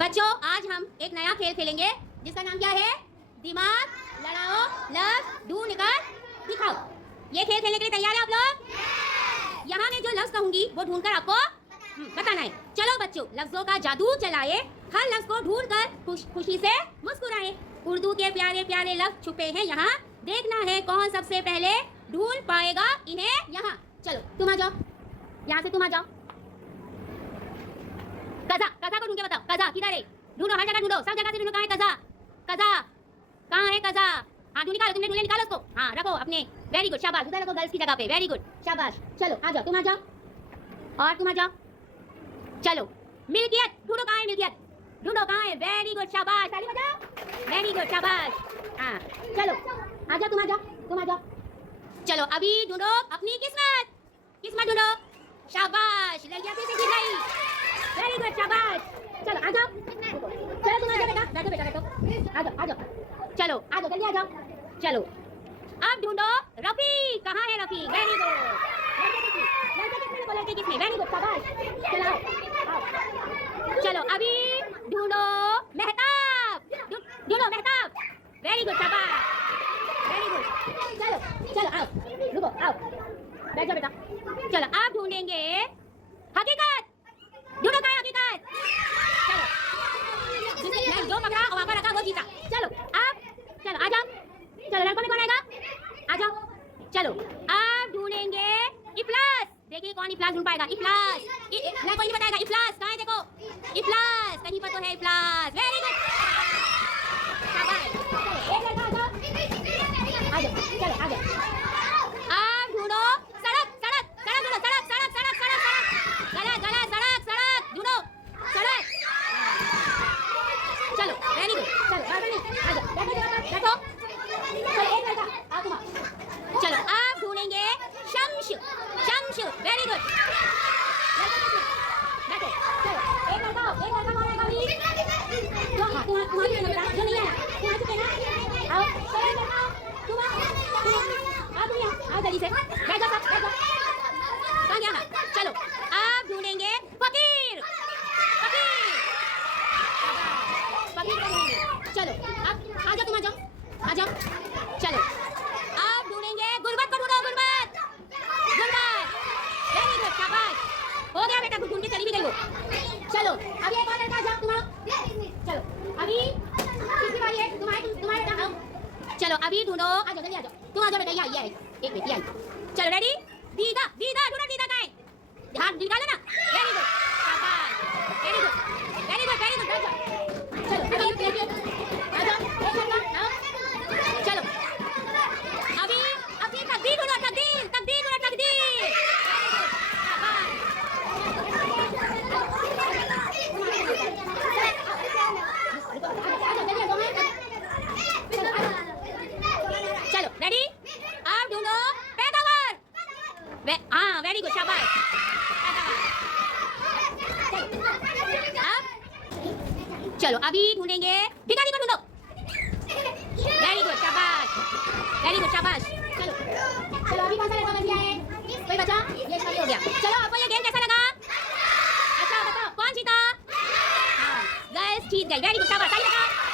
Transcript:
बच्चों, आज हम एक नया खेल खेलेंगे जिसका नाम क्या है? दिमाग लड़ाओ, लफ्ज ढूंढ कर दिखाओ। ये खेल खेलने के लिए तैयार है आप लोग? यहाँ मैं जो लफ्ज कहूंगी वो ढूंढ कर आपको बताना है। चलो बच्चों, लफ्जों का जादू चलाए, हर लफ्ज को ढूंढ कर खुशी से मुस्कुराए। उर्दू के प्यारे प्यारे लफ्ज छुपे हैं यहाँ, देखना है कौन सबसे पहले ढूंढ पाएगा इन्हें यहाँ। चलो तुम आ जाओ, यहाँ से तुम आ जाओ। कज़ा, कज़ा को ढूंढ के बताओ, कज़ा किधर है? ढूंढो, हर जगह ढूंढो, सब जगह से ढूंढो। कहाँ है कज़ा? कज़ा कहाँ है कज़ा? हाँ ढूंढ निकालो, तुमने ढूंढे, निकालो उसको। हाँ रखो अपने, वेरी गुड, शाबाश, उधर रखो गर्ल्स की जगह पे, वेरी गुड, शाबाश। चलो आ जाओ, तुम आ जाओ, और तुम आ जाओ। चलो मिल्कियत ढूंढो, कहाँ है मिल्कियत? ढूंढो कहाँ है, वेरी गुड, शाबाश, ताली बजाओ, वेरी गुड, शाबाश। हाँ चलो आ जाओ, तुम आ जाओ, तुम आ जाओ। चलो अभी ढूंढो अपनी किस्मत, किस्मत ढूंढो, शाबाश, लड़कियां फिर से जीत गई, वेरी गुड, शाबाश। चलो आ जाओ, चलो तुम आ जाओ बेटा, बैठो बेटा, बैठो, आ जाओ, आ जाओ, चलो आ जाओ, जल्दी आ जाओ। चलो अब ढूंढो रफीक, कहाँ है रफीक? वेरी गुड, लड़के किसने, वेरी गुड, शाबाश। चलो आओ, चलो अभी ढूंढो मेहताब, ढूंढो मेहताब, वेरी गुड, शाबाश, वेरी गुड। चलो चलो आओ, रुको, आओ, बैठ जाओ बेटा। चलो आप ढूंढेंगे हकीकत, ढूंढो कहाँ है हकीकत? चलो जो पकड़ा और वहाँ पर रखा वो जीता। चलो आप, चलो आ जाओ, चलो लड़कों में कौन आएगा? आ जाओ। चलो आप ढूंढेंगे इफलास, देखिए कौन इफलास ढूंढ पाएगा? इफलास, मैं कोई नहीं बताएगा। इफलास कहाँ है? देखो इफलास, कहीं पर तो है इफलास, वेरी गुड, शाबाश। चलो एक लड़का आ जाओ, आ जाओ, चलो आ जाओ। आप ढूंढो सड़क, सड़क, सड़क ढूंढो, सड़क, सड़क, सड़क, सड़क, सड़क, गला, गला, सड़क, सड़क ढूंढो, सड़क। चलो वेरी गुड, चलो बार नहीं, आ जाओ, बैठो बैठो। चलो एक लड़का आओ, तुम आओ। चलो आप ढूंढेंगे शम्श, शम्श, वेरी गुड, बैठो। चलो एक लड़का आओ, एक लड़का कौन आएगा अभी? तुम्हारी बेटा जो नहीं आया, तुम आ चुके ना, आओ, चलो एक लड़का आओ, तुम आओ, तुम आओ जल्दी से, बैठ जाओ, बैठ जाओ, कहाँ गया? चलो आप ढूंढेंगे फकीर, फकीर, फकीर को ढूंढेंगे। चलो आप आ जाओ, तुम आ जाओ, आ जाओ। चलो आप ढूंढेंगे गुर्बत को, ढूंढो गुर्बत, गुर्बत, वेरी गुड, शाबाश, हो गया बेटा, ढूंढ के चली भी गई वो। चलो अभी एक और लड़का आ जाओ, तुम आओ। चलो अभी किसकी बारी है? तुम्हारे बेटा आओ। चलो अभी ढूंढो, आ जाओ, जल्दी आ जाओ, तुम आ जाओ बेटा, ये आई, एक बेटी आई। चलो रेडी, दीदा, दीदा ढूंढो, दीदा कहाँ है? ध्यान निकालो ना, वेरी गुड, शाबाश, very good, very good, very good, बैठ जाओ। चलो अभी आ जाओ, एक लड़का आओ। चलो अभी अपनी तकदीर ढूंढो, तकदीर, तकदीर ढूंढो, तकदीर, चलो रेडी, आप ढूंढो पैदावार, हाँ वेरी गुड, शाबाश, चलो अभी ढूंढेंगे भिखारी को, ढूंढो, वेरी गुड, शाबाश, वेरी गुड, शाबाश। चलो चलो अभी कौन सा लड़का बच गया है? कोई बचा? ये इसका हो गया। चलो आपको ये गेम कैसा लगा? अच्छा बताओ, कौन जीता? हाँ गर्ल्स जीत गई, वेरी गुड, शाबाश, ताली बजाओ।